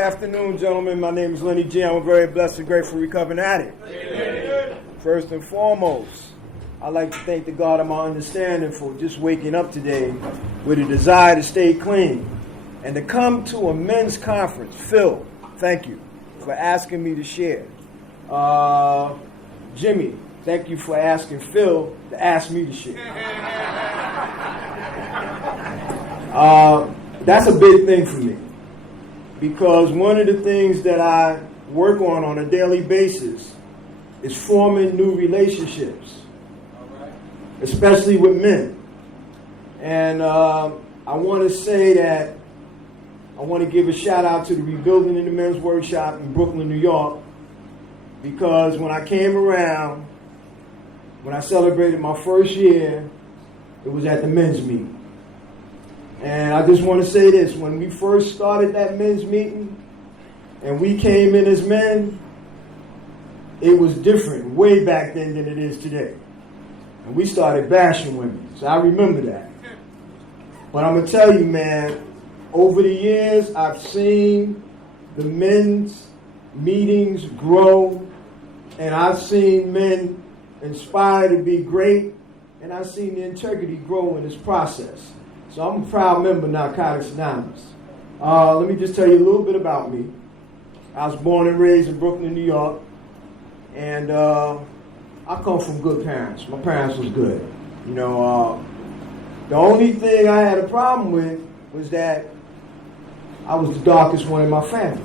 afternoon, gentlemen. My name is Lennie G. I'm a very blessed and grateful recovering addict. Amen. First and foremost, I'd like to thank the God of my understanding for just waking up today with a desire to stay clean and to come to a men's conference. Phil, thank you for asking me to share. Jimmy, thank you for asking Phil to ask me to share. That's a big thing for me, because one of the things that I work on a daily basis is forming new relationships, especially with men. And I want to say that I want to give a shout out to the Rebuilding in the Men's Workshop in Brooklyn, New York, because when I came around, when I celebrated my first year, it was at the men's meeting. And I just want to say this, when we first started that men's meeting and we came in as men, it was different way back then than it is today. And we started bashing women, so I remember that. But I'm going to tell you, man, over the years, I've seen the men's meetings grow, and I've seen men inspire to be great, and I've seen the integrity grow in this process. So I'm a proud member of Narcotics Anonymous. Let me just tell you a little bit about me. I was born and raised in Brooklyn, New York, and I come from good parents. My parents was good. You know, the only thing I had a problem with was that I was the darkest one in my family.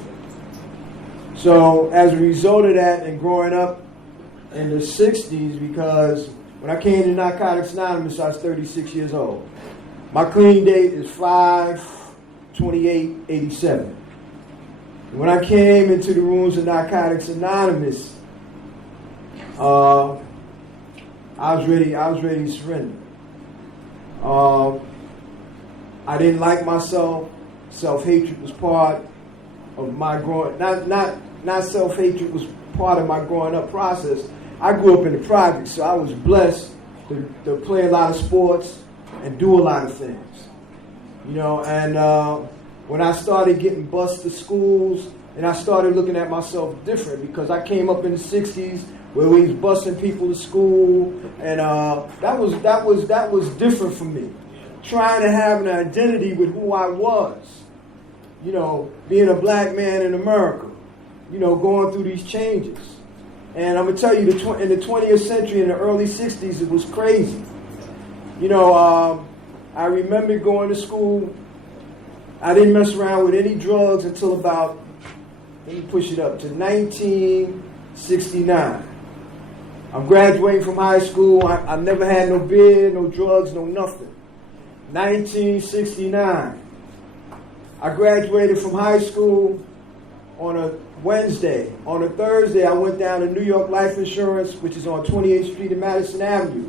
So as a result of that, and growing up in the 60s, because when I came to Narcotics Anonymous, I was 36 years old. My clean date is 5/28/87. When I came into the rooms of Narcotics Anonymous, I was ready to surrender. I didn't like myself. Self-hatred was part of my growing. Not self-hatred was part of my growing up process. I grew up in the projects, so I was blessed to play a lot of sports and do a lot of things, you know. And when I started getting bused to schools, and I started looking at myself different, because I came up in the 60s where we was busing people to school, and that was different for me. Trying to have an identity with who I was, you know, being a black man in America, you know, going through these changes. And I'm gonna tell you, in the 20th century, in the early 60s, it was crazy. You know, I remember going to school. I didn't mess around with any drugs until about, let me push it up to 1969. I'm graduating from high school. I never had no beer, no drugs, no nothing. 1969. I graduated from high school on a Wednesday. On a Thursday, I went down to New York Life Insurance, which is on 28th Street and Madison Avenue.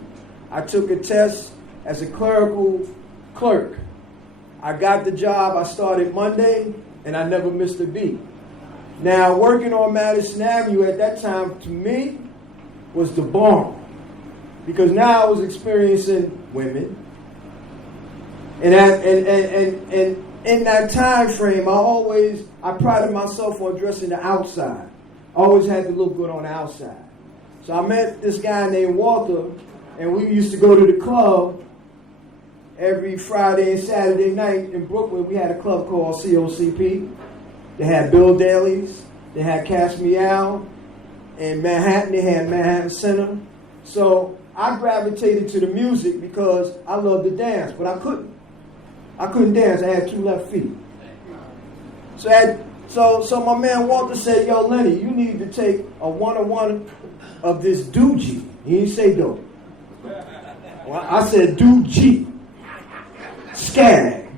I took a test as a clerical clerk. I got the job. I started Monday, and I never missed a beat. Now, working on Madison Avenue at that time, to me, was the bomb, because now I was experiencing women, and in that time frame, I prided myself on dressing the outside. I always had to look good on the outside. So I met this guy named Walter, and we used to go to the club every Friday and Saturday night in Brooklyn. We had a club called COCP. They had Bill Daly's. They had Cash Me Out. In Manhattan, they had Manhattan Center. So I gravitated to the music because I loved to dance, but I couldn't. I couldn't dance. I had two left feet. So my man Walter said, "Yo, Lennie, you need to take a one-on-one of this doogie." He didn't say dope. Well, I said doogie. Skag.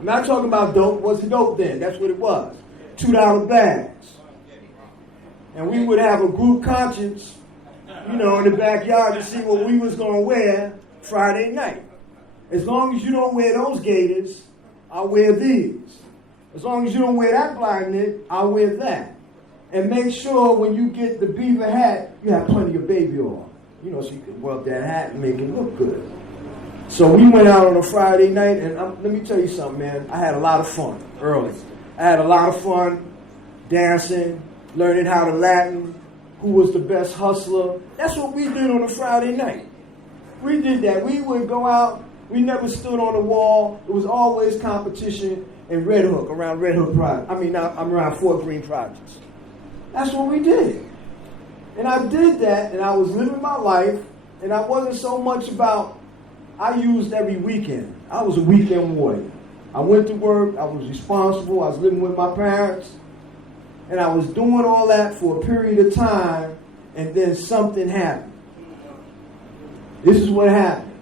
I'm not talking about dope. What's the dope then? That's what it was. $2 bags. And we would have a group conscience, you know, in the backyard to see what we was going to wear Friday night. As long as you don't wear those gaiters, I'll wear these. As long as you don't wear that blind knit, I'll wear that. And make sure when you get the beaver hat, you have plenty of baby oil. You know, so you can wear that hat and make it look good. So we went out on a Friday night, and let me tell you something, man. I had a lot of fun early. I had a lot of fun. dancing, learning how to Latin, who was the best hustler. That's what we did on a Friday night. We did that. We would go out. We never stood on the wall. It was always competition in Red Hook, around Red Hook Project. I'm around Fort Greene Projects. That's what we did. And I did that, and I was living my life, and I wasn't so much about, I used every weekend. I was a weekend warrior. I went to work. I was responsible. I was living with my parents. And I was doing all that for a period of time, and then something happened. This is what happened.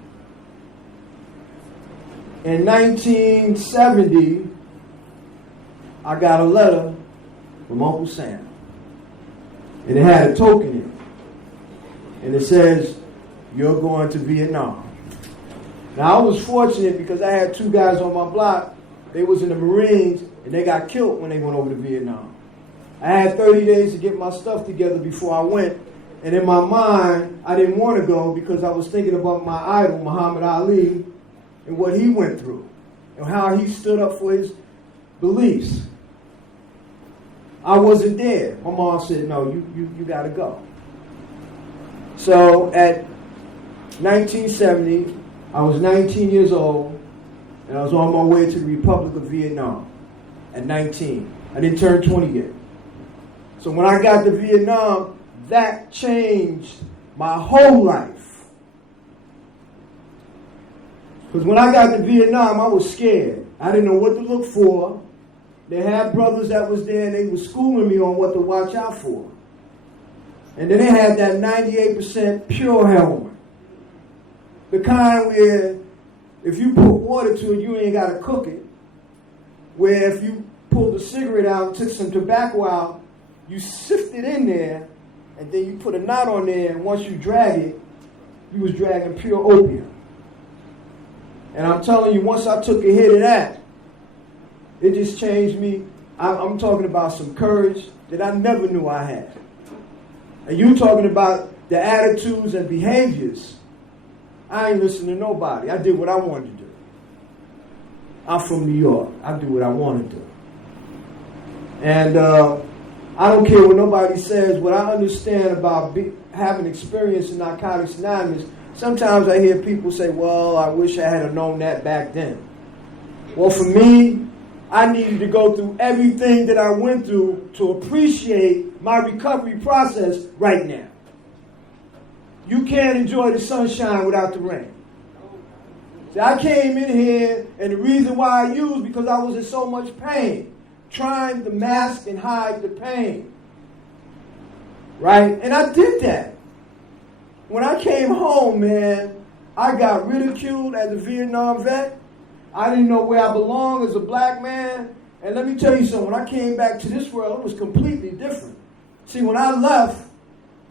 In 1970, I got a letter from Uncle Sam. And it had a token in it. And it says, "You're going to Vietnam." Now, I was fortunate because I had two guys on my block. They was in the Marines, and they got killed when they went over to Vietnam. I had 30 days to get my stuff together before I went. And in my mind, I didn't want to go because I was thinking about my idol, Muhammad Ali, and what he went through, and how he stood up for his beliefs. I wasn't there. My mom said, "No, you got to go." So at 1970, I was 19 years old, and I was on my way to the Republic of Vietnam at 19. I didn't turn 20 yet. So when I got to Vietnam, that changed my whole life. Because when I got to Vietnam, I was scared. I didn't know what to look for. They had brothers that was there, and they were schooling me on what to watch out for. And then they had that 98% pure heroin. The kind where if you put water to it, you ain't got to cook it. Where if you pulled a cigarette out and took some tobacco out, you sift it in there, and then you put a knot on there, and once you drag it, you was dragging pure opium. And I'm telling you, once I took a hit of that, it just changed me. I'm talking about some courage that I never knew I had. And you talking about the attitudes and behaviors. I ain't listening to nobody. I did what I wanted to do. I'm from New York. I do what I want to do. And I don't care what nobody says. What I understand about having experience in Narcotics Anonymous, sometimes I hear people say, "Well, I wish I had known that back then." Well, for me, I needed to go through everything that I went through to appreciate my recovery process right now. You can't enjoy the sunshine without the rain. See, I came in here, and the reason why I used because I was in so much pain, trying to mask and hide the pain. Right? And I did that. When I came home, man, I got ridiculed as a Vietnam vet. I didn't know where I belonged as a black man. And let me tell you something, when I came back to this world, it was completely different. See, when I left,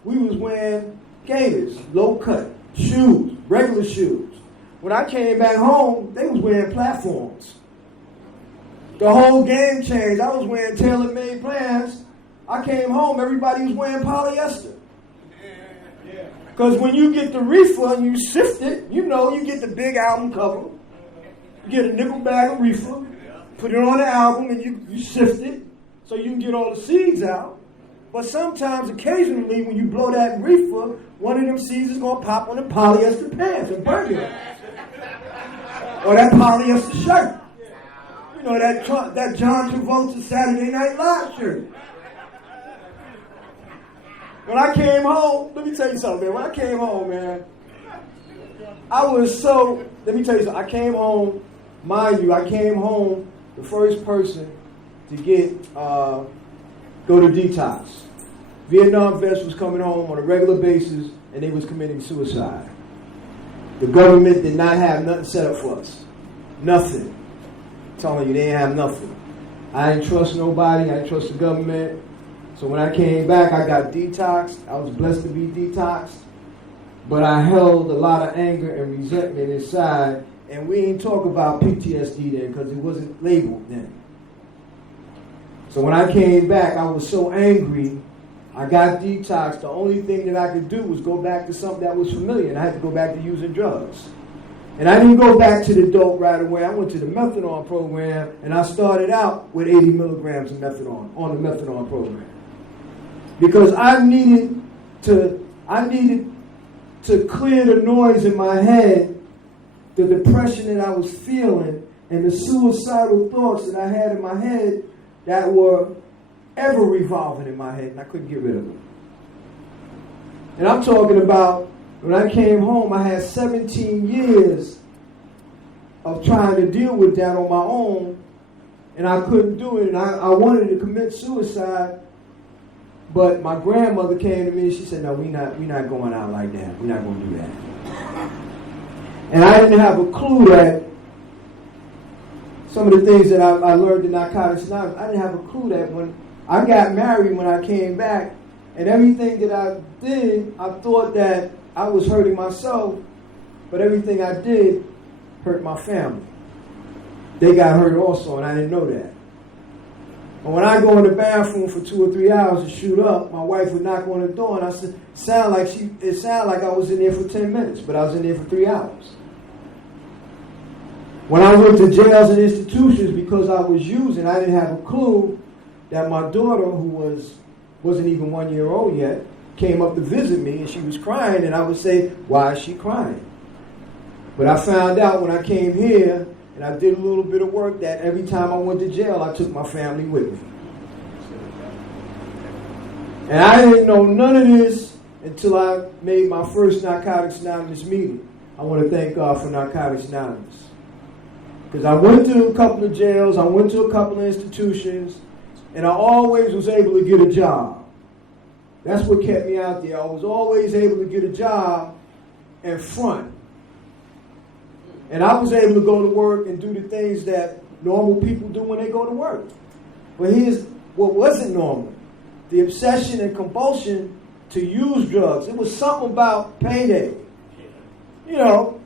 we was wearing gaiters, low cut, shoes, regular shoes. When I came back home, they was wearing platforms. The whole game changed. I was wearing tailor-made pants. I came home, everybody was wearing polyester. Because when you get the reefer and you sift it, you know, you get the big album cover. You get a nickel bag of reefer, put it on the album, and you sift it so you can get all the seeds out. But sometimes, occasionally, when you blow that reefer, one of them seeds is going to pop on the polyester pants and burn it. Or that polyester shirt. You know, that John Travolta Saturday Night Live shirt. When I came home, let me tell you something, man. When I came home, man, let me tell you something. I came home, mind you, I came home the first person to go to detox. Vietnam vets was coming home on a regular basis, and they was committing suicide. The government did not have nothing set up for us. Nothing. I'm telling you, they didn't have nothing. I didn't trust nobody. I didn't trust the government. So when I came back, I got detoxed. I was blessed to be detoxed. But I held a lot of anger and resentment inside. And we ain't talk about PTSD then because it wasn't labeled then. So when I came back, I was so angry. I got detoxed. The only thing that I could do was go back to something that was familiar. And I had to go back to using drugs. And I didn't go back to the dope right away. I went to the methadone program, and I started out with 80 milligrams of methadone on the methadone program. Because I needed to clear the noise in my head, the depression that I was feeling, and the suicidal thoughts that I had in my head that were ever revolving in my head, and I couldn't get rid of them. And I'm talking about when I came home, I had 17 years of trying to deal with that on my own, and I couldn't do it. And I wanted to commit suicide, but my grandmother came to me and she said, "No, we're not going out like that. We're not going to do that." And I didn't have a clue that some of the things that I learned in Narcotics Anonymous, I didn't have a clue that when I got married, when I came back, and everything that I did, I thought that I was hurting myself, but everything I did hurt my family. They got hurt also, and I didn't know that. And when I go in the bathroom for 2 or 3 hours to shoot up, my wife would knock on the door, and I said, it sounded like I was in there for 10 minutes, but I was in there for 3 hours. When I went to jails and institutions because I was using, I didn't have a clue that my daughter, who wasn't even 1 year old yet, came up to visit me, and she was crying, and I would say, "Why is she crying?" But I found out when I came here, and I did a little bit of work, that every time I went to jail, I took my family with me. And I didn't know none of this until I made my first Narcotics Anonymous meeting. I want to thank God for Narcotics Anonymous. Because I went to a couple of jails, I went to a couple of institutions, and I always was able to get a job. That's what kept me out there. I was always able to get a job and front. And I was able to go to work and do the things that normal people do when they go to work. But here's what wasn't normal. The obsession and compulsion to use drugs. It was something about payday. You know,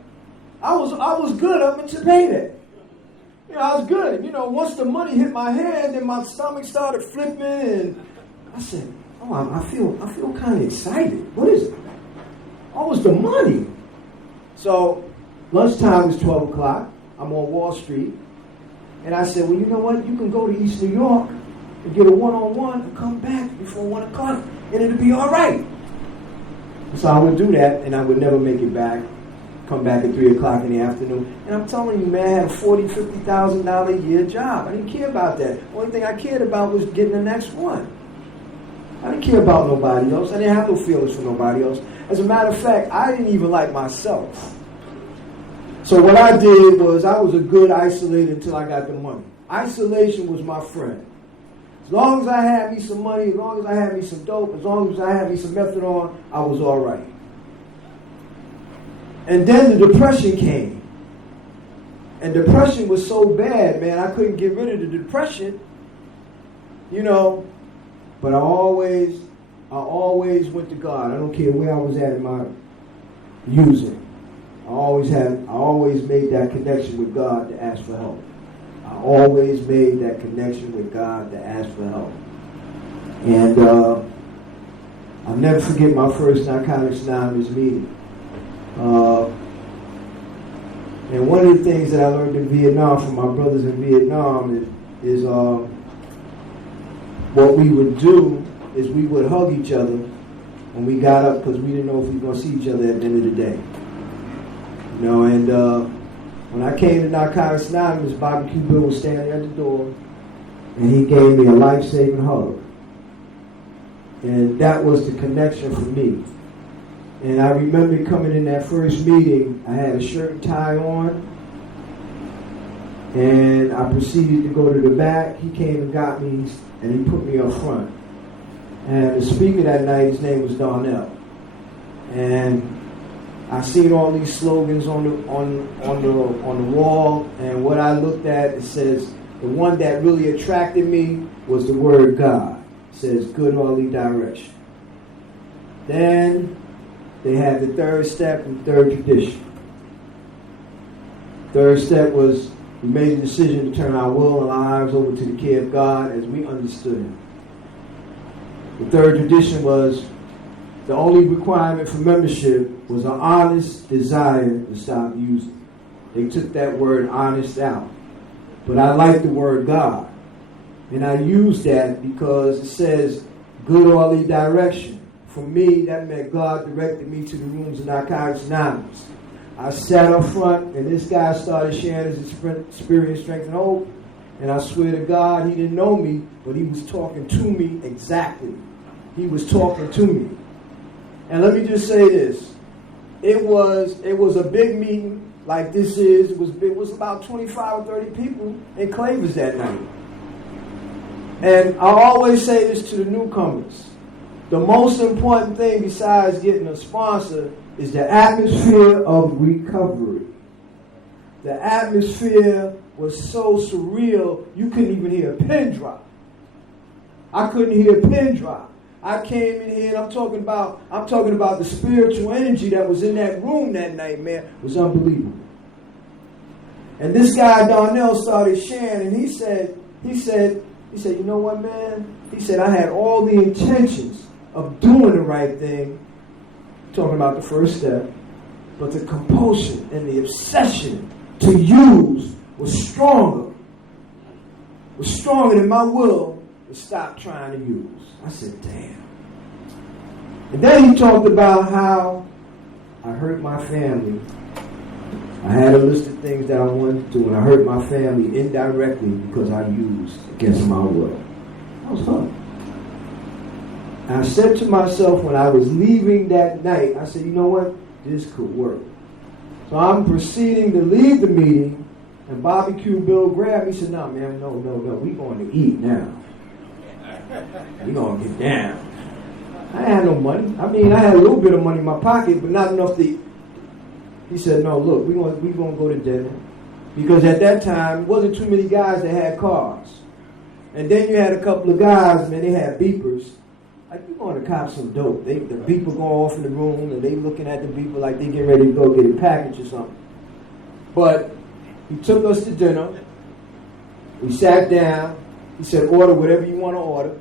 I was good up until payday. You know, I was good. You know, once the money hit my hand, then my stomach started flipping, and I said, "Oh, I feel kind of excited. What is it?" Oh, it's the money. So lunchtime was 12 o'clock. I'm on Wall Street. And I said, "Well, you know what? You can go to East New York and get a one-on-one and come back before 1 o'clock, and it'll be all right." So I would do that, and I would never make it back. Come back at 3 o'clock in the afternoon. And I'm telling you, man, I had a $40,000, $50,000 a year job. I didn't care about that. The only thing I cared about was getting the next one. I didn't care about nobody else. I didn't have no feelings for nobody else. As a matter of fact, I didn't even like myself. So what I did was I was a good isolator until I got the money. Isolation was my friend. As long as I had me some money, as long as I had me some dope, as long as I had me some methadone, I was all right. And then the depression came. And depression was so bad, man, I couldn't get rid of the depression. You know, but I always went to God. I don't care where I was at in my using. I always made that connection with God to ask for help. I always made that connection with God to ask for help. And I'll never forget my first Narcotics Anonymous meeting. And one of the things that I learned in Vietnam from my brothers in Vietnam is what we would do is we would hug each other when we got up because we didn't know if we were going to see each other at the end of the day. You know, and when I came to Narcotics Anonymous, Barbecue Bill was standing at the door, and he gave me a life-saving hug. And that was the connection for me. And I remember coming in that first meeting, I had a shirt and tie on, and I proceeded to go to the back. He came and got me, and he put me up front. And the speaker that night, his name was Darnell. And I seen all these slogans on the wall, and what I looked at, it says, the one that really attracted me was the word God. It says, good orderly direction. Then they had the third step and third tradition. Third step was we made the decision to turn our will and lives over to the care of God as we understood Him. The third tradition was the only requirement for membership was an honest desire to stop using. They took that word honest out. But I like the word God. And I use that because it says good orderly direction. For me, that meant God directed me to the rooms of Narcotics Anonymous. I sat up front, and this guy started sharing his experience, strength, and hope. And I swear to God, he didn't know me, but he was talking to me exactly. He was talking to me. And let me just say this. It was a big meeting like this is. It was about 25 or 30 people in Clavers that night. And I always say this to the newcomers. The most important thing besides getting a sponsor is the atmosphere of recovery. The atmosphere was so surreal, you couldn't even hear a pin drop. I couldn't hear a pin drop. I came in here and I'm talking about the spiritual energy that was in that room that night, man. It was unbelievable. And this guy Darnell started sharing, and he said, you know what, man? He said, I had all the intentions of doing the right thing, talking about the first step, but the compulsion and the obsession to use was stronger than my will to stop trying to use. I said, damn. And then he talked about how I hurt my family. I had a list of things that I wanted to do, and I hurt my family indirectly because I used against my will. That was fun. And I said to myself when I was leaving that night, I said, you know what? This could work. So I'm proceeding to leave the meeting, and Barbecue Bill grabbed me and said, no, man, no. We going to eat now. We going to get down. I had no money. I mean, I had a little bit of money in my pocket, but not enough to. He said, no, look, we're going to go to dinner. Because at that time, it wasn't too many guys that had cars. And then you had a couple of guys, man, they had beepers. Like, you're going to cop some dope. The beeper going off in the room, and they looking at the beeper like they getting ready to go get a package or something. But he took us to dinner. We sat down. He said, order whatever you want to order.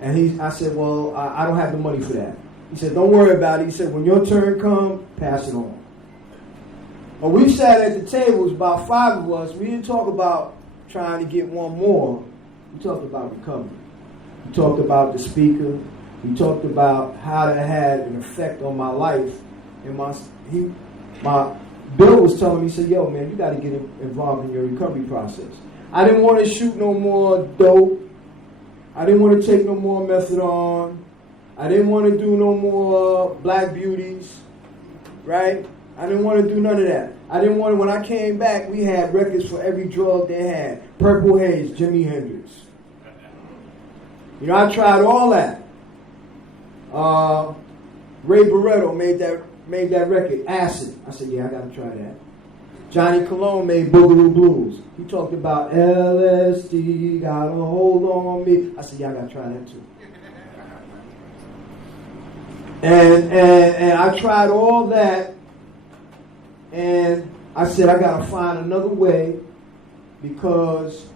And I said, well, I don't have the money for that. He said, don't worry about it. He said, when your turn comes, pass it on. Well, we sat at the table, it was about 5 of us. We didn't talk about trying to get one more. We talked about recovery. We talked about the speaker. We talked about how that had an effect on my life. And my Bill was telling me, he said, yo, man, you got to get involved in your recovery process. I didn't want to shoot no more dope. I didn't want to take no more methadone. I didn't want to do no more black beauties, right? I didn't want to do none of that. I didn't want to, when I came back, we had records for every drug they had. Purple Haze, Jimi Hendrix. You know, I tried all that. Ray Barretto made that record, Acid. I said, yeah, I got to try that. Johnny Colon made Boogaloo Blues. He talked about LSD, got a hold on me. I said, yeah, I got to try that too. And I tried all that. And I said, I got to find another way because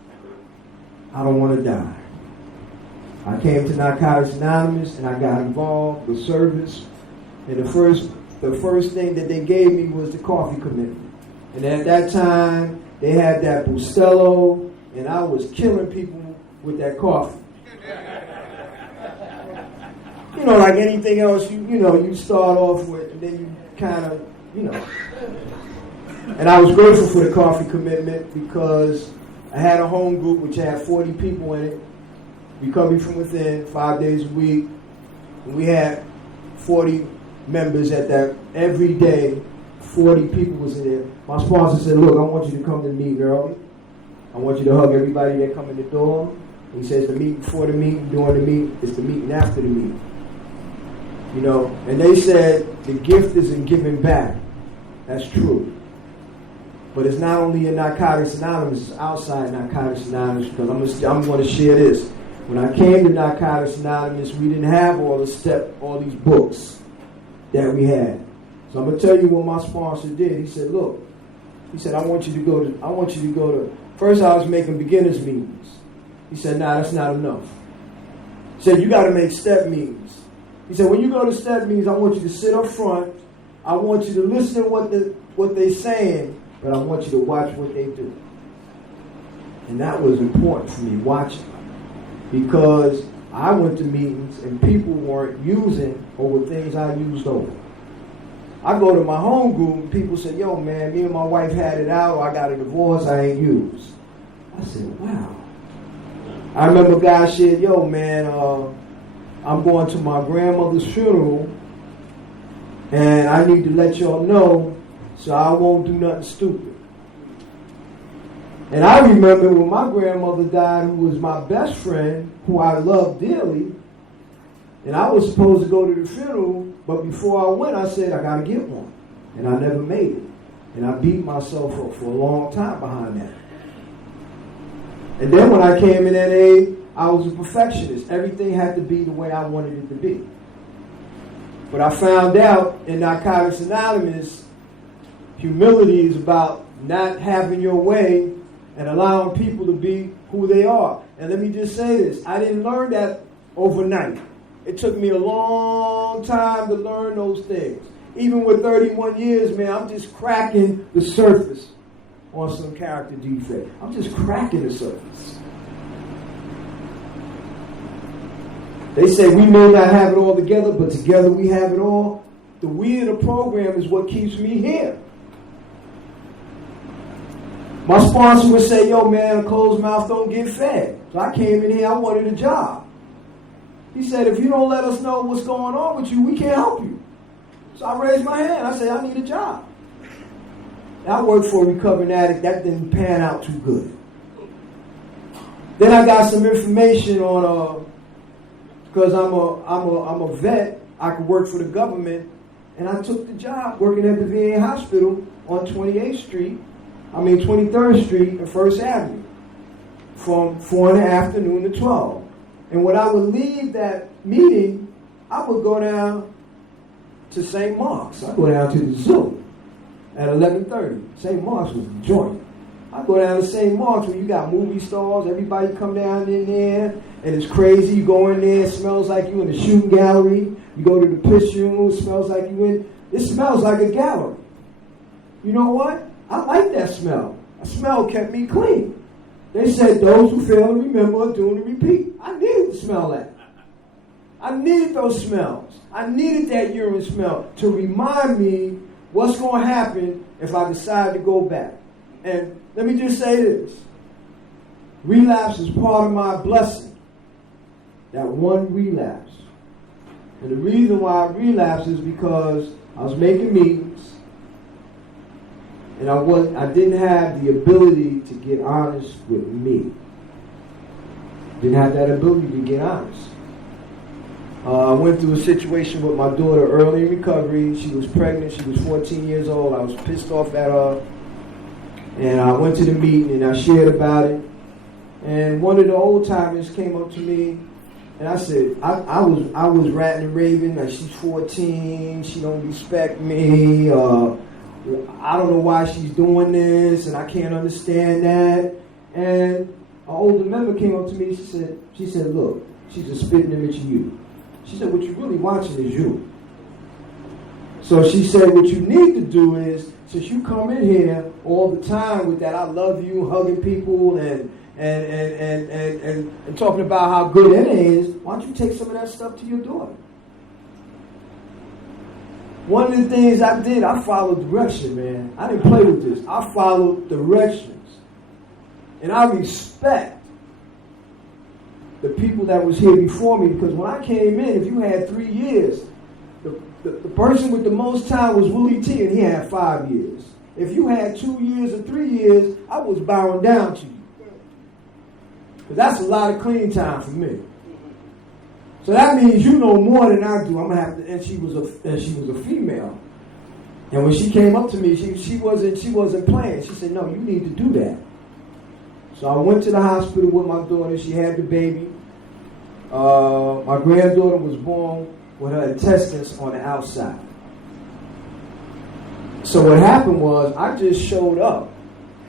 I don't want to die. I came to Narcotics Anonymous and I got involved with service. And the first thing that they gave me was the coffee commitment. And at that time, they had that Bustelo, and I was killing people with that coffee. You know, like anything else, you start off with, and then you kind of, And I was grateful for the coffee commitment because I had a home group which had 40 people in it, recovery from within, 5 days a week. And we had 40 members at that. Every day, 40 people was in there. My sponsor said, look, I want you to come to the meeting early. I want you to hug everybody that come in the door. He says the meeting before the meeting, during the meeting, it's the meeting after the meeting. And they said the gift is in giving back. That's true. But it's not only in Narcotics Anonymous, it's outside Narcotics Anonymous, because I'm going to share this. When I came to Narcotics Anonymous, we didn't have all these books that we had. So I'm going to tell you what my sponsor did. He said, look, I want you to go to, first I was making beginners meetings. He said, nah, that's not enough. He said, you got to make step meetings. He said, when you go to step meetings, I want you to sit up front. I want you to listen to what they're saying, but I want you to watch what they do. And that was important for me, watching. Because I went to meetings and people weren't using over things I used over. I go to my home group and people say, yo, man, me and my wife had it out, or I got a divorce, I ain't used. I said, wow. I remember a guy said, yo, man, I'm going to my grandmother's funeral and I need to let y'all know so I won't do nothing stupid. And I remember when my grandmother died, who was my best friend, who I loved dearly, and I was supposed to go to the funeral, but before I went, I said, I got to get one. And I never made it. And I beat myself up for a long time behind that. And then when I came in NA, I was a perfectionist. Everything had to be the way I wanted it to be. But I found out in Narcotics Anonymous, humility is about not having your way and allowing people to be who they are. And let me just say this. I didn't learn that overnight. It took me a long time to learn those things. Even with 31 years, man, I'm just cracking the surface on some character defect. I'm just cracking the surface. They say we may not have it all together, but together we have it all. The we of the program is what keeps me here. My sponsor would say, yo, man, a closed mouth don't get fed. So I came in here, I wanted a job. He said, if you don't let us know what's going on with you, we can't help you. So I raised my hand. I said, I need a job. I worked for a recovering addict. That didn't pan out too good. Then I got some information on, because I'm a vet, I could work for the government, and I took the job working at the VA hospital on 23rd Street and 1st Avenue from 4 in the afternoon to 12. And when I would leave that meeting, I would go down to St. Mark's. I'd go down to the zoo at 11:30. St. Mark's was the joint. I go down to St. Mark's where you got movie stars, everybody come down in there, and it's crazy. You go in there, it smells like you in a shooting gallery. You go to the picture room, it smells like you in, it smells like a gallery. You know what? I like that smell. A smell kept me clean. They said those who fail to remember are doomed to repeat. I needed to smell that. I needed those smells. I needed that urine smell to remind me what's going to happen if I decide to go back. And let me just say this. Relapse is part of my blessing. That one relapse. And the reason why I relapsed is because I was making meetings and I didn't have the ability to get honest with me. Didn't have that ability to get honest. I went through a situation with my daughter early in recovery. She was pregnant. She was 14 years old. I was pissed off at her. And I went to the meeting and I shared about it. And one of the old timers came up to me and I said, I was ranting and raving that she's 14, she don't respect me, I don't know why she's doing this and I can't understand that. And an older member came up to me, she said, look, she's a spitting image of you. She said, what you're really watching is you. So she said, what you need to do is, since you come in here all the time with that I love you, hugging people and talking about how good it is, why don't you take some of that stuff to your daughter? One of the things I did, I followed direction, man. I didn't play with this. I followed directions. And I respect the people that was here before me, because when I came in, if you had 3 years, the person with the most time was Willie T, and he had 5 years. If you had 2 years or 3 years, I was bowing down to you. Because that's a lot of clean time for me. So that means you know more than I do. I'm gonna have to. And she was a female. And when she came up to me, she wasn't playing. She said, "No, you need to do that." So I went to the hospital with my daughter. She had the baby. My granddaughter was born with her intestines on the outside. So what happened was I just showed up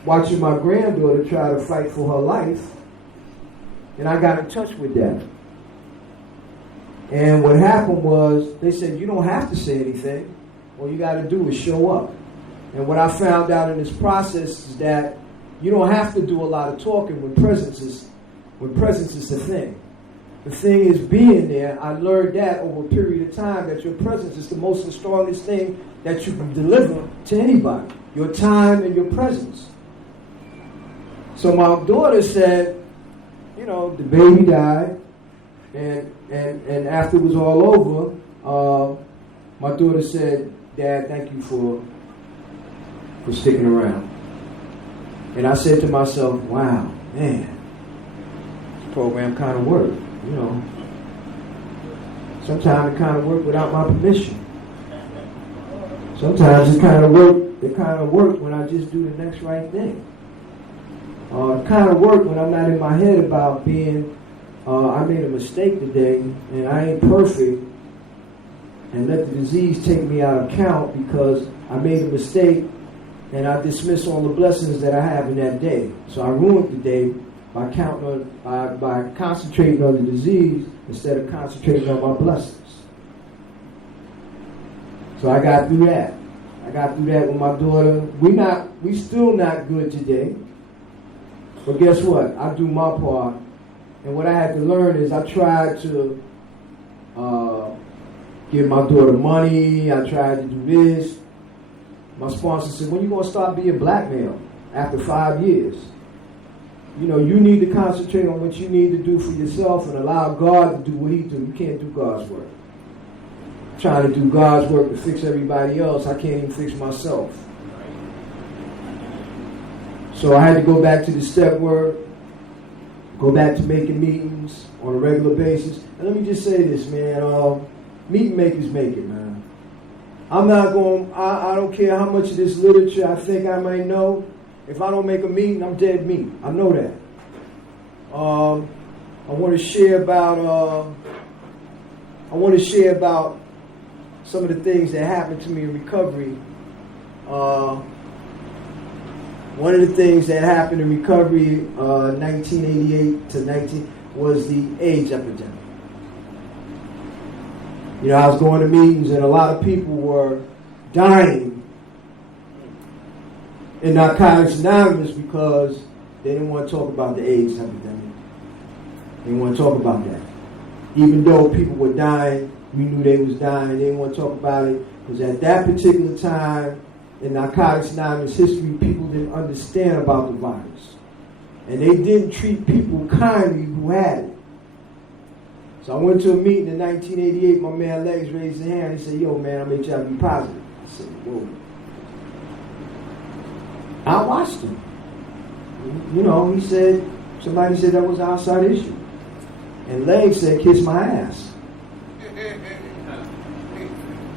watching my granddaughter try to fight for her life, and I got in touch with that. And what happened was they said, you don't have to say anything. All you got to do is show up. And what I found out in this process is that you don't have to do a lot of talking when presence is the thing. The thing is being there. I learned that over a period of time, that your presence is the most and strongest thing that you can deliver to anybody. Your time and your presence. So my daughter said, the baby died, and after it was all over, my daughter said, "Dad, thank you for sticking around." And I said to myself, wow, man, this program kind of worked. Sometimes it kind of worked without my permission. Sometimes it kind of worked when I just do the next right thing. It kind of worked when I'm not in my head about being, I made a mistake today and I ain't perfect, and let the disease take me out of account because I made a mistake and I dismiss all the blessings that I have in that day. So I ruined the day by concentrating on the disease instead of concentrating on my blessings. So I got through that. I got through that with my daughter. We still not good today. But guess what? I do my part. And what I had to learn is I tried to give my daughter money. I tried to do this. My sponsor said, "When you going to start being blackmailed after 5 years? You need to concentrate on what you need to do for yourself and allow God to do what he do. You can't do God's work. Trying to do God's work to fix everybody else, I can't even fix myself." So I had to go back to the step work, go back to making meetings on a regular basis. And let me just say this, man, meeting makers make it, man. I'm not going, I don't care how much of this literature I think I might know. If I don't make a meeting, I'm dead meat. I know that. I want to share about some of the things that happened to me in recovery. One of the things that happened in recovery, 1988 to 19, was the AIDS epidemic. I was going to meetings and a lot of people were dying in Narcotics Anonymous because they didn't want to talk about the AIDS epidemic. They didn't want to talk about that. Even though people were dying, we knew they was dying. They didn't want to talk about it because at that particular time in Narcotics Anonymous history, people didn't understand about the virus. And they didn't treat people kindly who had it. So I went to a meeting in 1988. My man Legs raised his hand. He said, "Yo, man, I'm HIV positive." I said, "Whoa." I watched him. He said, somebody said that was an outside issue. And Legs said, "Kiss my ass."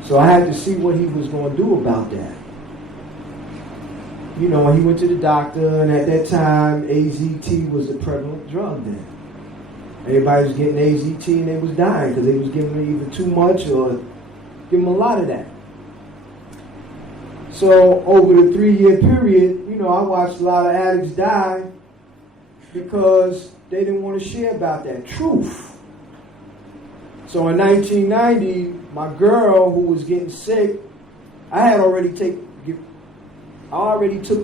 So I had to see what he was going to do about that. He went to the doctor, and at that time, AZT was the prevalent drug then. Everybody was getting AZT and they was dying because they was giving them either too much or giving them a lot of that. So over the 3-year period, I watched a lot of addicts die because they didn't want to share about that truth. So in 1990, my girl who was getting sick, I already took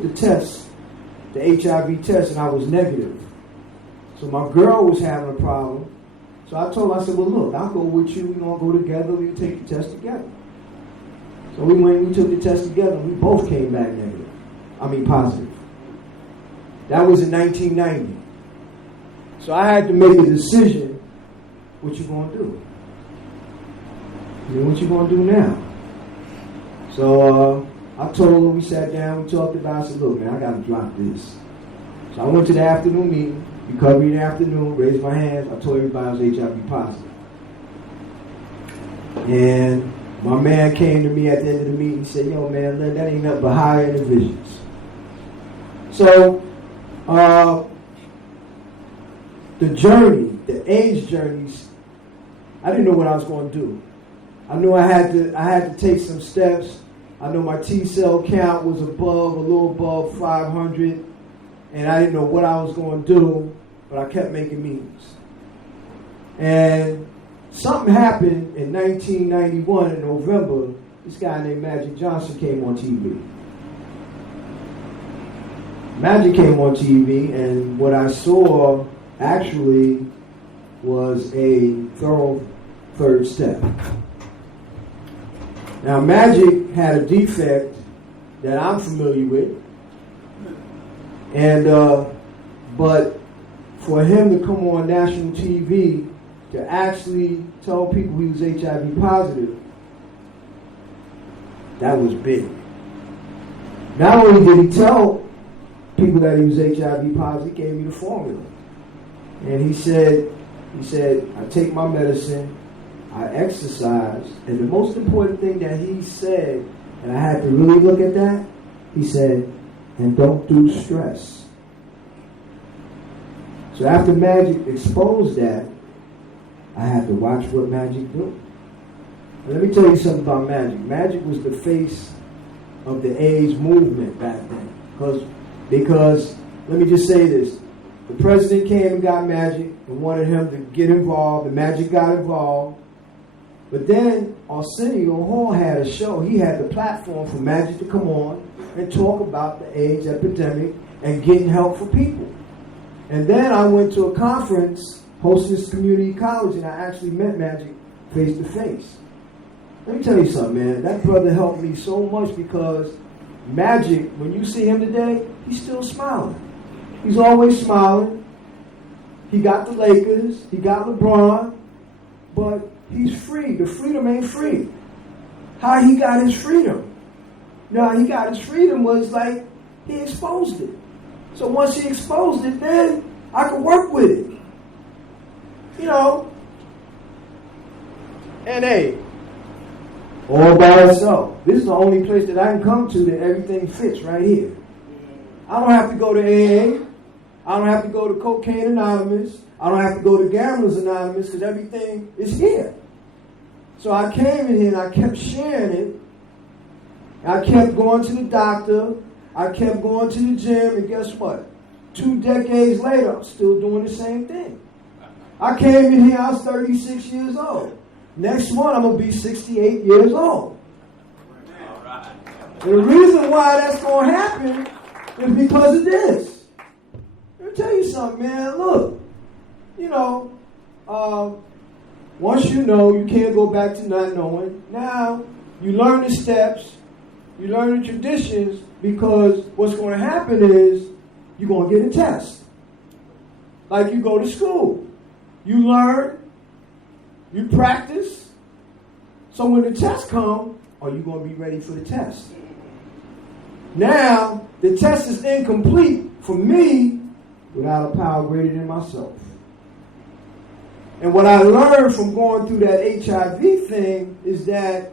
the test, the HIV test, and I was negative. So my girl was having a problem. So I told her, I said, "Well, look, I'll go with you. We're going to go together. We can take the test together." So we took the test together, and we both came back positive. That was in 1990. So I had to make a decision. What you going to do? What you going to do now? So I told her, we sat down, we talked about it. I said, "Look, man, I got to drop this." So I went to the afternoon meeting, recovery in the afternoon, raised my hands. I told everybody I was HIV positive. And my man came to me at the end of the meeting and said, "Yo, man, that ain't nothing but higher visions." So, the journey, the AIDS journeys, I didn't know what I was going to do. I knew I had to take some steps. I know my T cell count was a little above 500, and I didn't know what I was going to do, but I kept making meetings. And something happened in 1991 in November. This guy named Magic Johnson came on TV. Magic came on TV, and what I saw actually was a thorough third step. Now, Magic had a defect that I'm familiar with, and but for him to come on national TV to actually tell people he was HIV positive, that was big. Not only did he tell people that he was HIV positive, he gave me the formula. And he said, I take my medicine, I exercise, and the most important thing that he said, and I had to really look at that, he said, and don't do stress. So after Magic exposed that, I had to watch what Magic do. And let me tell you something about Magic. Magic was the face of the AIDS movement back then. Because let me just say this. The president came and got Magic and wanted him to get involved, and Magic got involved. But then Arsenio Hall had a show. He had the platform for Magic to come on and talk about the AIDS epidemic and getting help for people. And then I went to a conference, Hostess Community College, and I actually met Magic face to face. Let me tell you something, man. That brother helped me so much because Magic, when you see him today, he's still smiling. He's always smiling. He got the Lakers. He got LeBron. But he's free. The freedom ain't free. How he got his freedom? Now, he got his freedom was like he exposed it. So once he exposed it, then I could work with it. You know. And hey, all by itself. This is the only place that I can come to that everything fits right here. I don't have to go to AA. I don't have to go to Cocaine Anonymous. I don't have to go to Gamblers Anonymous because everything is here. So I came in here and I kept sharing it. I kept going to the doctor. I kept going to the gym. And guess what? 2 decades later, I'm still doing the same thing. I came in here, I was 36 years old. Next month, I'm going to be 68 years old. And the reason why that's going to happen is because of this. Let me tell you something, man. Look, you know, once you know, you can't go back to not knowing. Now, you learn the steps, you learn the traditions, because what's going to happen is you're going to get a test. Like you go to school. You learn, you practice. So when the test comes, are you going to be ready for the test? Now, the test is incomplete for me without a power greater than myself. And what I learned from going through that HIV thing is that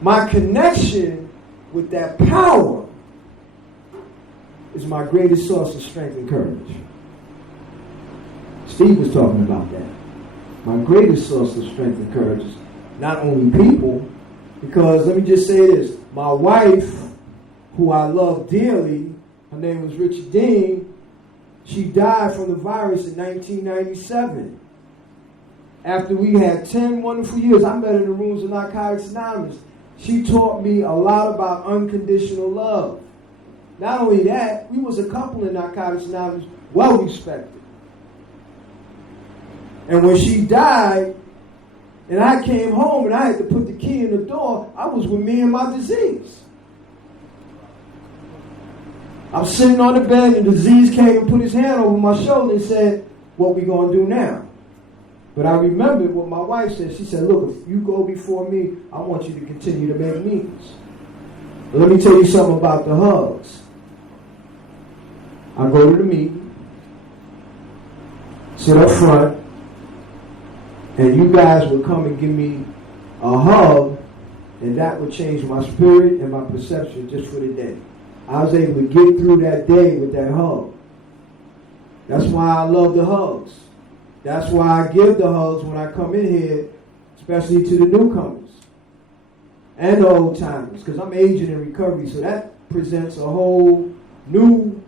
my connection with that power is my greatest source of strength and courage. Steve was talking about that. My greatest source of strength and courage is not only people, because let me just say this. My wife, who I love dearly, her name was Richard Dean, she died from the virus in 1997. After we had 10 wonderful years, I met her in the rooms of Narcotics Anonymous. She taught me a lot about unconditional love. Not only that, we was a couple in Narcotics Anonymous, well respected. And when she died, and I came home and I had to put the key in the door, I was with me and my disease. I'm sitting on the bed and the disease came and put his hand over my shoulder and said, what we gonna do now? But I remembered what my wife said. She said, look, if you go before me, I want you to continue to make meetings. But let me tell you something about the hugs. I go to the meeting, sit up front, and you guys would come and give me a hug, and that would change my spirit and my perception just for the day. I was able to get through that day with that hug. That's why I love the hugs. That's why I give the hugs when I come in here, especially to the newcomers and the old timers, because I'm aging in recovery, so that presents a whole new,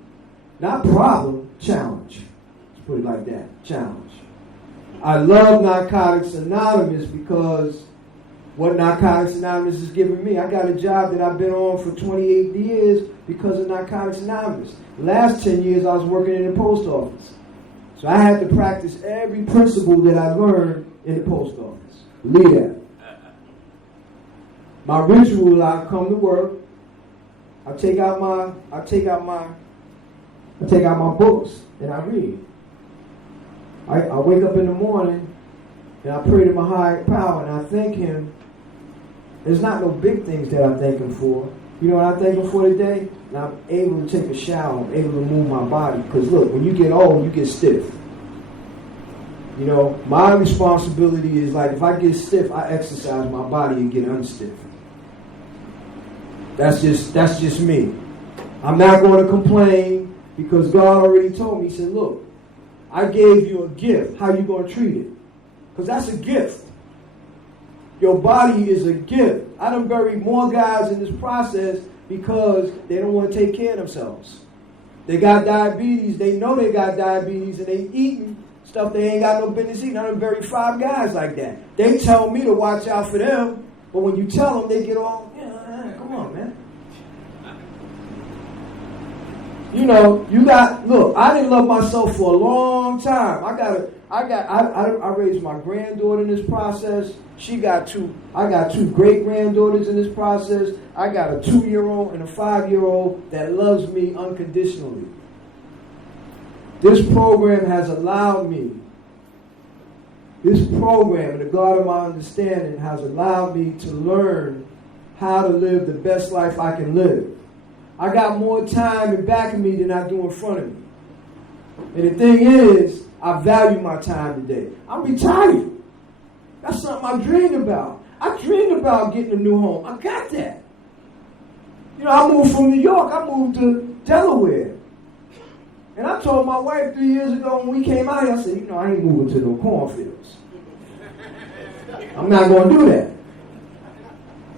not problem, challenge. Let's put it like that, challenge. I love Narcotics Anonymous because what Narcotics Anonymous is giving me, I got a job that I've been on for 28 years because of Narcotics Anonymous. The last 10 years I was working in the post office. So I had to practice every principle that I learned in the post office. Believe that. My ritual, I come to work, I take out my books and I read. I wake up in the morning and I pray to my higher power and I thank him. There's not no big things that I thank him for. You know what I thank him for today? And I'm able to take a shower, I'm able to move my body. Because look, when you get old, you get stiff. You know, my responsibility is like if I get stiff, I exercise my body and get unstiff. That's just me. I'm not going to complain because God already told me. He said, look, I gave you a gift. How you going to treat it? Because that's a gift. Your body is a gift. I done buried more guys in this process because they don't want to take care of themselves. They got diabetes. They know they got diabetes and they eating stuff they ain't got no business eating. I done buried 5 guys like that. They tell me to watch out for them, but when you tell them, they get all, come on, man. You know, look, I didn't love myself for a long time. I raised my granddaughter in this process. I got 2 great granddaughters in this process. I got a 2-year-old and a 5-year-old that loves me unconditionally. This program has allowed me, the God of my understanding has allowed me to learn how to live the best life I can live. I got more time in back of me than I do in front of me. And the thing is, I value my time today. I'm retired. That's something I dreamed about. I dreamed about getting a new home. I got that. You know, I moved from New York. I moved to Delaware. And I told my wife 3 years ago when we came out here, I said, I ain't moving to no cornfields. I'm not going to do that.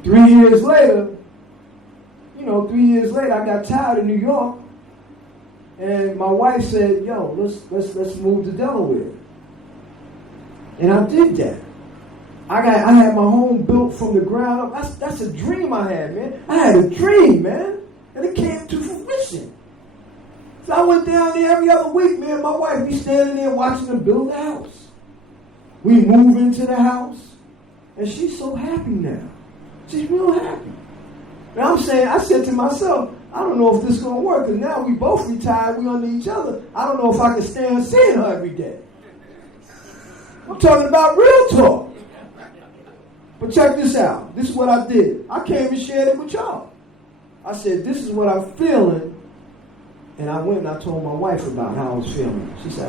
3 years later, I got tired of New York. And my wife said, let's move to Delaware. And I did that. I had my home built from the ground up. That's a dream I had, man. I had a dream, man. And it came to fruition. So I went down there every other week, man. My wife be standing there watching them build the house. We move into the house. And she's so happy now. She's real happy. And I said to myself, I don't know if this is going to work. Because now we both retired. We under each other. I don't know if I can stand seeing her every day. I'm talking about real talk. But check this out. This is what I did. I came and shared it with y'all. I said, this is what I'm feeling. And I went and I told my wife about how I was feeling. She said,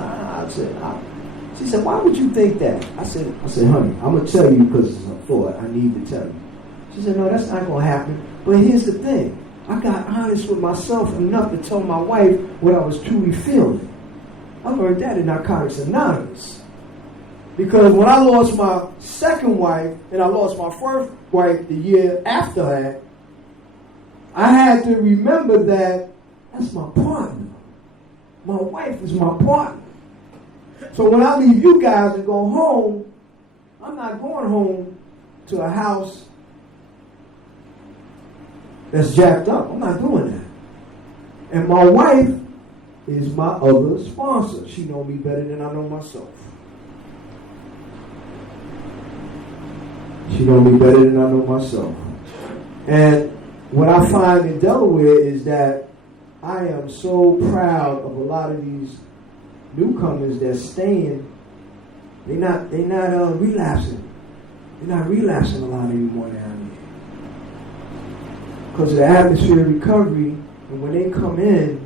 she said, why would you think that? I said, honey, I'm going to tell you because it's a thought. I need to tell you. She said, no, that's not going to happen. But here's the thing. I got honest with myself enough to tell my wife what I was truly feeling. I learned that in Narcotics Anonymous. Because when I lost my second wife and I lost my first wife the year after that, I had to remember that that's my partner. My wife is my partner. So when I leave you guys and go home, I'm not going home to a house that's jacked up. I'm not doing that. And my wife is my other sponsor. She knows me better than I know myself. She knows me better than I know myself. And what I find in Delaware is that I am so proud of a lot of these newcomers that's staying. They're not relapsing. They're not relapsing a lot anymore down here. Because of the atmosphere of recovery, and when they come in,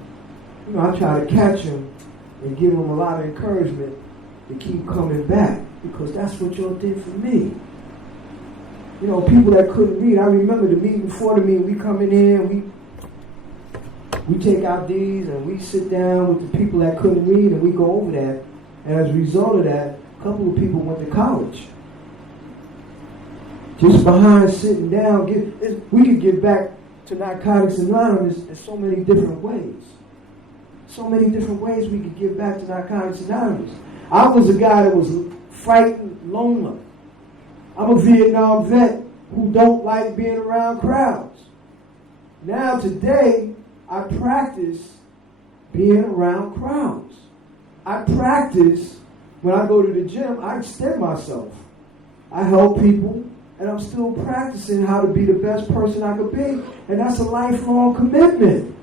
I try to catch them and give them a lot of encouragement to keep coming back, because that's what y'all did for me. People that couldn't read. I remember the meeting before the meeting. We come in here and we take out these and we sit down with the people that couldn't read and we go over that. And as a result of that, a couple of people went to college. Just behind sitting down, we could get back to Narcotics Anonymous in so many different ways. So many different ways we could get back to Narcotics Anonymous. I was a guy that was frightened, lonely. I'm a Vietnam vet who don't like being around crowds. Now today, I practice being around crowds. I practice when I go to the gym, I extend myself. I help people, and I'm still practicing how to be the best person I could be. And that's a lifelong commitment.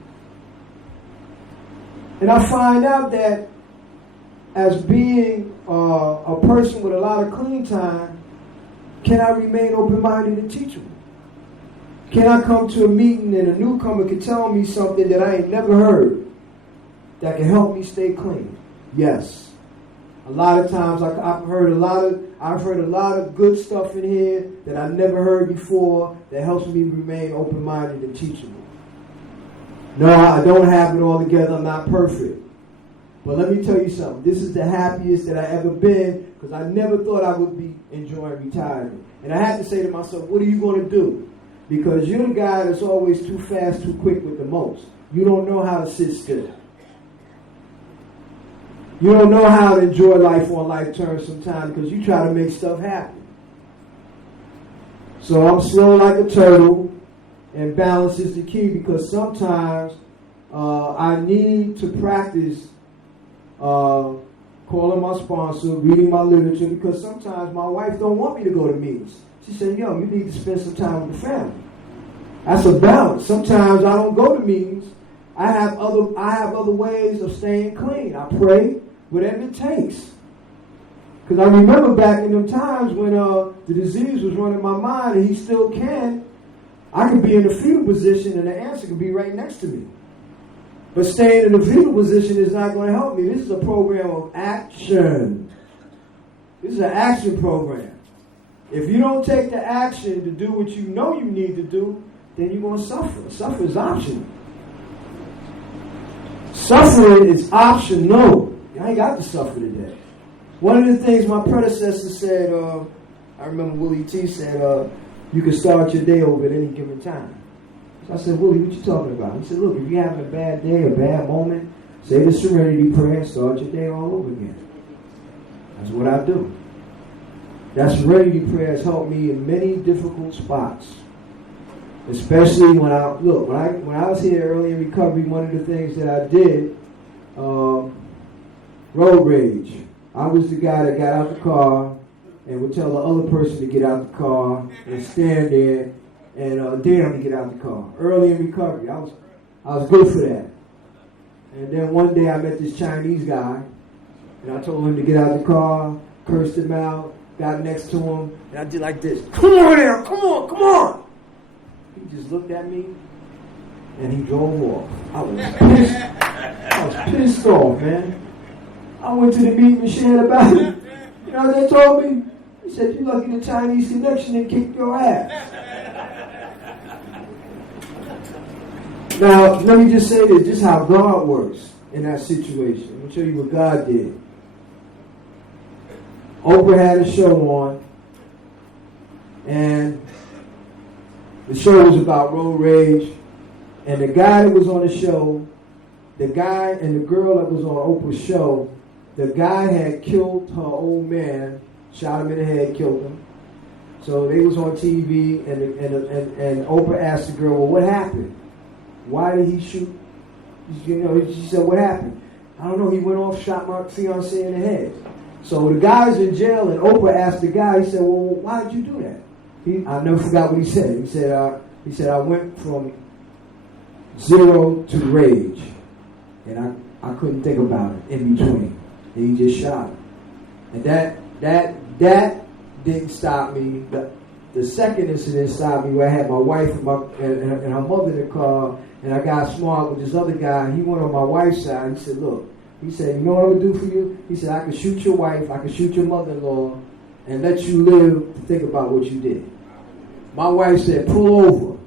And I find out that as being a person with a lot of clean time, can I remain open-minded and teachable? Can I come to a meeting and a newcomer can tell me something that I ain't never heard that can help me stay clean? Yes. A lot of times I've heard a lot of good stuff in here that I never heard before that helps me remain open-minded and teachable. No, I don't have it all together. I'm not perfect. But let me tell you something. This is the happiest that I ever been because I never thought I would be enjoying retirement. And I had to say to myself, what are you going to do? Because you're the guy that's always too fast, too quick with the most. You don't know how to sit still. You don't know how to enjoy life on life terms sometimes because you try to make stuff happen. So I'm slow like a turtle, and balance is the key because sometimes I need to practice calling my sponsor, reading my literature, because sometimes my wife don't want me to go to meetings. She said, yo, you need to spend some time with the family. That's a balance. Sometimes I don't go to meetings. I have other ways of staying clean. I pray, whatever it takes. Because I remember back in them times when the disease was running my mind, and he still can, I could be in the fetal position and the answer could be right next to me. But staying in the fetal position is not going to help me. This is a program of action. This is an action program. If you don't take the action to do what you know you need to do, then you're going to suffer. Suffer is optional. Suffering is optional. I ain't got to suffer today. One of the things my predecessor said, I remember Willie T said, you can start your day over at any given time. So I said, Willie, what you talking about? He said, look, if you're having a bad day, a bad moment, say the serenity prayer and start your day all over again. That's what I do. That serenity prayer has helped me in many difficult spots. Especially when I was here early in recovery, one of the things that I did, road rage. I was the guy that got out the car and would tell the other person to get out the car and stand there and dare him to get out the car. Early in recovery, I was good for that. And then one day I met this Chinese guy, and I told him to get out the car, cursed him out, got next to him, and I did like this. Come on there, come on, come on. He just looked at me, and he drove off. I was pissed off, man. I went to the meeting and shared about it. You know what they told me? He said, you lucky the Chinese connection and kicked your ass. Now, let me just say this. This is how God works in that situation. I'm going to show you what God did. Oprah had a show on, and the show was about road rage, and the guy that was on the show, the guy and the girl that was on Oprah's show, the guy had killed her old man, shot him in the head, killed him. So they was on TV, and Oprah asked the girl, well, what happened? Why did he shoot? You know, she said, what happened? I don't know, he went off, shot my fiancée in the head. So the guy's in jail, and Oprah asked the guy, he said, well, why did you do that? I never forgot what he said. He said, I went from zero to rage, and I couldn't think about it in between. And he just shot him. And that didn't stop me. The second incident stopped me where I had my wife and her mother in the car, and I got smart with this other guy. He went on my wife's side. He said, look, he said, you know what I'm going to do for you? He said, I can shoot your wife, I can shoot your mother-in-law, and let you live to think about what you did. My wife said, pull over.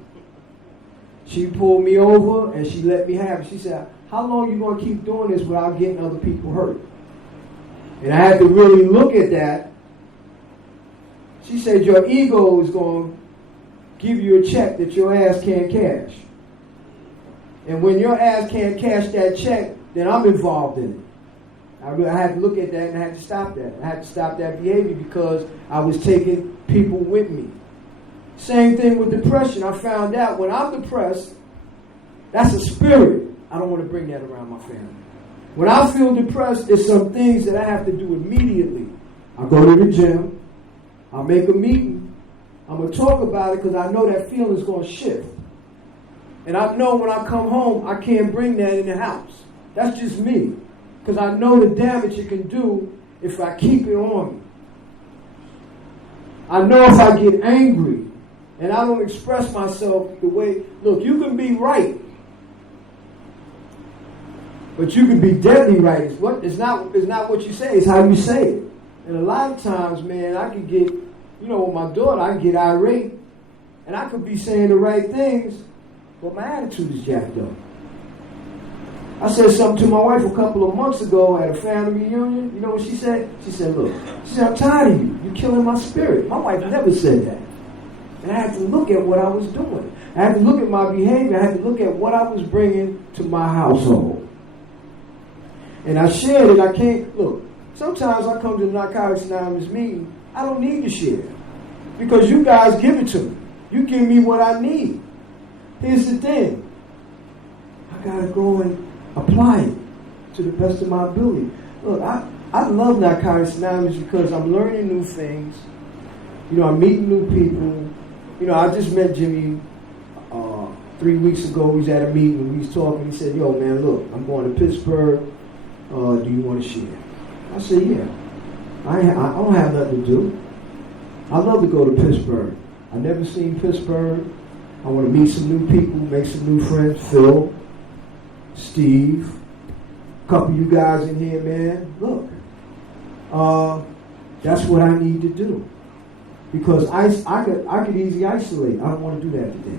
She pulled me over, and she let me have it. She said, how long are you going to keep doing this without getting other people hurt? And I had to really look at that. She said, your ego is going to give you a check that your ass can't cash. And when your ass can't cash that check, then I'm involved in it. I had to look at that, and I had to stop that. I had to stop that behavior because I was taking people with me. Same thing with depression. I found out when I'm depressed, That's a spirit. I don't want to bring that around my family. When I feel depressed, there's some things that I have to do immediately. I go to the gym. I'll make a meeting. I'm going to talk about it because I know that feeling's going to shift. And I know when I come home, I can't bring that in the house. That's just me. Because I know the damage it can do if I keep it on me. I know if I get angry and I don't express myself the way, look, you can be right, but you can be deadly right. It's not what you say, it's how you say it. And a lot of times, man, I can get, with my daughter, I can get irate, and I could be saying the right things, but my attitude is jacked up. I said something to my wife a couple of months ago at a family reunion. You know what she said? She said, look, I'm tired of you. You're killing my spirit. My wife never said that. And I had to look at what I was doing. I had to look at my behavior. I had to look at what I was bringing to my household. And I shared it. I can't, look, sometimes I come to the Narcotics Anonymous meeting. I don't need to share. Because you guys give it to me. You give me what I need. Here's the thing. I got to go and apply it to the best of my ability. Look, I love Narcotics Anonymous because I'm learning new things. I'm meeting new people. I just met Jimmy 3 weeks ago. We was at a meeting. We was talking. He said, yo, man, look, I'm going to Pittsburgh. Do you want to share? I said, yeah. I don't have nothing to do. I love to go to Pittsburgh. I never seen Pittsburgh. I want to meet some new people, make some new friends. Phil, Steve, a couple of you guys in here, man. Look, that's what I need to do. Because I could easily isolate. I don't want to do that today.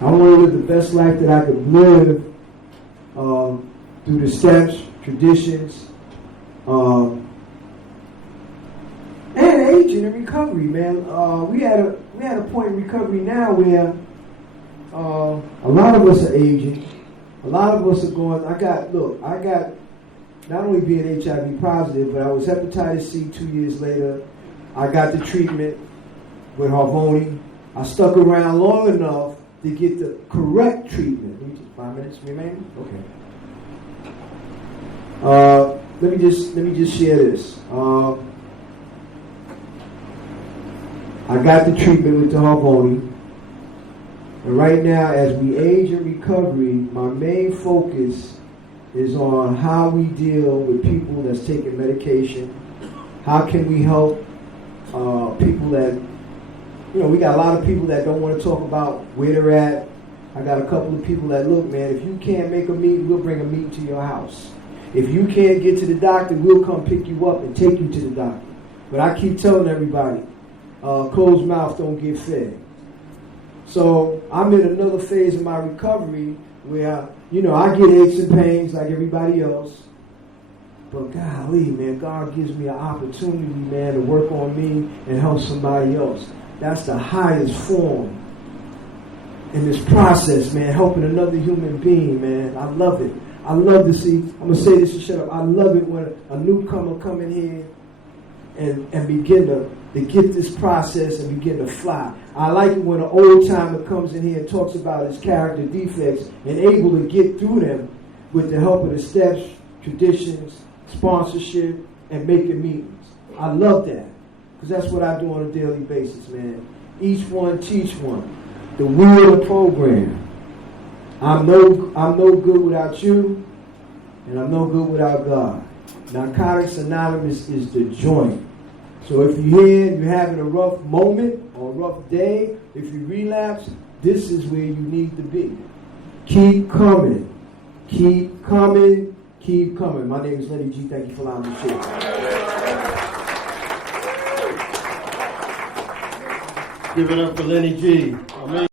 I want to live the best life that I could live through the steps, traditions, and aging and recovery, man. We had a point in recovery now where a lot of us are aging. A lot of us are going, I got not only being HIV positive, but I was hepatitis C 2 years later. I got the treatment with Harvoni. I stuck around long enough to get the correct treatment. 5 minutes remaining? Okay. Let me just share this. I got the treatment with the Harvoni. And right now, as we age in recovery, my main focus is on how we deal with people that's taking medication. How can we help people that, we got a lot of people that don't want to talk about where they're at. I got a couple of people that, look, man, if you can't make a meeting, we'll bring a meeting to your house. If you can't get to the doctor, we'll come pick you up and take you to the doctor. But I keep telling everybody, closed mouth don't get fed. So I'm in another phase of my recovery where, I get aches and pains like everybody else. But golly, man, God gives me an opportunity, man, to work on me and help somebody else. That's the highest form in this process, man, helping another human being, man. I love it. I love to see, I'm going to say this and shut up. I love it when a newcomer come in here and begin to get this process and begin to fly. I like it when an old timer comes in here and talks about his character defects and able to get through them with the help of the steps, traditions, sponsorship, and making meetings. I love that because that's what I do on a daily basis, man. Each one teach one. The wheel of the program. I'm no good without you, and I'm no good without God. Narcotics Anonymous is the joint. So if you're here and you're having a rough moment or a rough day, if you relapse, this is where you need to be. Keep coming. Keep coming. Keep coming. My name is Lennie G. Thank you for allowing me to share. Give it up for Lennie G.